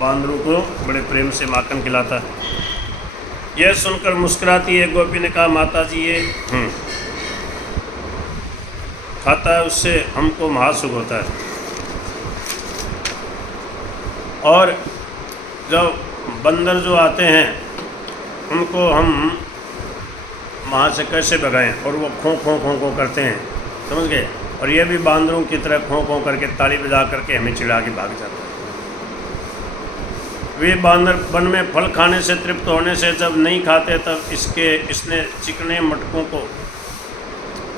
बांदरों को बड़े प्रेम से माखन खिलाता है। यह सुनकर मुस्कुराती है गोपी ने कहा, माता जी ये खाता है, उससे हमको महासुख होता है। और जब बंदर जो आते हैं उनको हम वहाँ से कैसे भगाएं, और वो खों खों खों खों करते हैं, समझ गए। और ये भी बांदरों की तरह खों खों करके ताली बजा करके हमें चिढ़ा के भाग जाते हैं। वे बांदर वन में फल खाने से तृप्त होने से जब नहीं खाते तब इसने चिकने मटकों को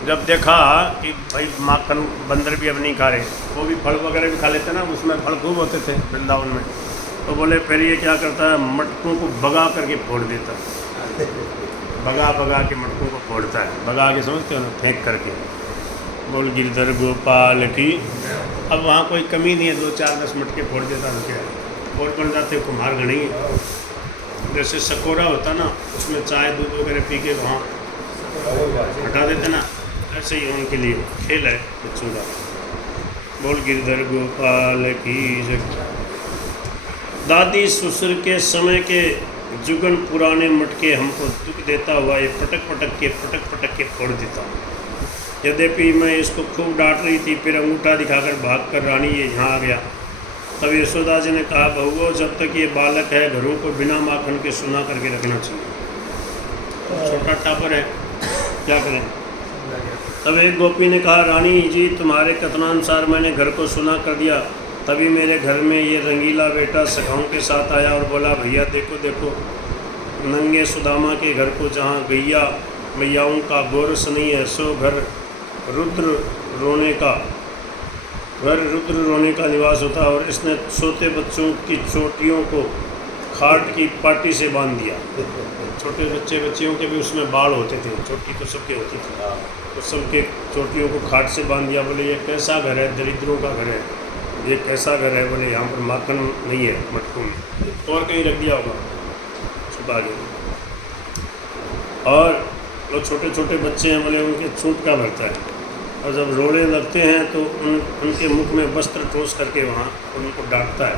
जब देखा कि भाई माखन बंदर भी अब नहीं खा रहे, वो भी फल वगैरह भी खा लेते ना, उसमें फल खूब होते थे वृंदावन में, तो बोले फिर ये क्या करता है, मटकों को भगा करके फोड़ देता है। भगा के मटकों को फोड़ता है, भगा के, समझते हो ना, फेंक करके। बोल गिरधर गोपाल की। अब वहाँ कोई कमी नहीं है, 2-4-10 मटके फोड़ देता है, क्या और बन जाते कुम्हार गणी। जैसे सकोरा होता ना, उसमें चाय दूध वगैरह पी के वहाँ हटा देते ना, ऐसे ही उनके लिए खेल है बच्चों का। बोल गिरधर गोपाल की जय। दादी ससुर के समय के जुगन पुराने मटके हमको दुख देता हुआ ये पटक पटक के फोड़ देता हूँ। यद्यपि मैं इसको खूब डांट रही थी, फिर अंगूठा दिखाकर भागकर रानी ये यहाँ आ गया। तब यशोदा जी ने कहा, बहुओं जब तक ये बालक है घरों को बिना माखन के सुना करके रखना चाहिए। तो छोटा टापर है, क्या करें। तब एक गोपी ने कहा, रानी जी तुम्हारे कथनानुसार मैंने घर को सुना कर दिया। तभी मेरे घर में ये रंगीला बेटा सखाओं के साथ आया और बोला, भैया देखो देखो नंगे सुदामा के घर को जहाँ गैया मैयाओं का गोरस नहीं है, सो घर रुद्र रोने का निवास होता। और इसने सोते बच्चों की चोटियों को खाट की पाटी से बांध दिया। छोटे बच्चियों के भी उसमें बाल होते थे, चोटी तो सबके होती थी, तो सबके चोटियों को खाट से बांध दिया। बोले ये कैसा घर है, दरिद्रों का घर है, ये कैसा घर है। बोले यहाँ पर माखन नहीं है मटकों में, और कहीं रख दिया होगा छुपा के। और वो छोटे छोटे बच्चे हैं, बोले उनके छूट का भरता है, और जब रोने लगते हैं तो उनके मुख में वस्त्र ठोस करके वहाँ उनको डांटता है।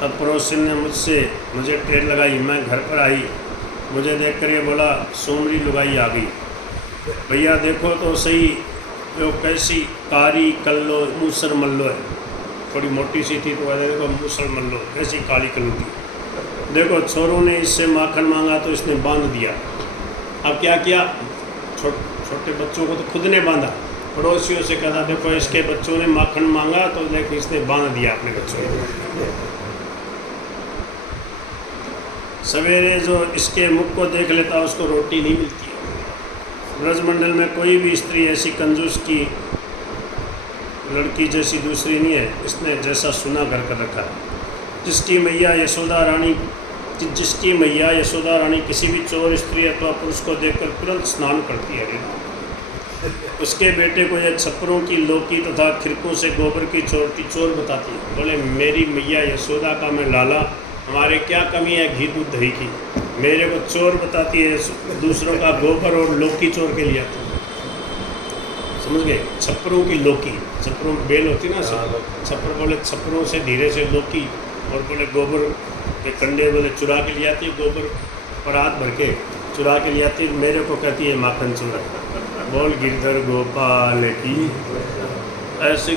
तब पड़ोसी ने मुझे टेर लगाई। मैं घर पर आई, मुझे देखकर ये बोला, सोमरी लुगाई आ गई। भैया देखो तो सही, जो कैसी कारी कल्लो मूसर मल्लो है, थोड़ी मोटी सी थी तो वैसे देखो मूसर मल्लो कैसी काली कल्लू थी। देखो छोरों ने इससे माखन मांगा तो इसने बांध दिया। अब क्या किया, छोटे बच्चों को तो खुद ने बांधा, पड़ोसियों से कहा देखो इसके बच्चों ने माखन मांगा तो देखो इसने बांध दिया अपने बच्चों ने। सवेरे जो इसके मुख को देख लेता उसको रोटी नहीं मिलती है। ब्रजमंडल में कोई भी स्त्री ऐसी कंजूस की लड़की जैसी दूसरी नहीं है, इसने जैसा सुना घर कर रखा है। जिसकी मैया यशोदा रानी किसी भी चोर स्त्री अथवा पुरुष को देखकर तुरंत स्नान करती है। उसके बेटे को यह छप्परों की लौकी तथा खिरकों से गोबर की चोर बताती है। बोले मेरी मैया यशोदा का मैं लाला, हमारे क्या कमी है घी दूध दही की, मेरे को चोर बताती है, दूसरों का गोबर और लौकी चोर के लिए आती है। समझ गए, छप्परों की लौकी, छप्परों में बेल होती ना, छप्पर बोले छप्परों से धीरे से लौकी, और बोले गोबर के कंडे बोले चुरा के ले आती है, गोबर पर हाथ भर के चुरा के ले आती है, मेरे को कहती है माखन चुरा। बोल गिरधर गोपाल की। ऐसे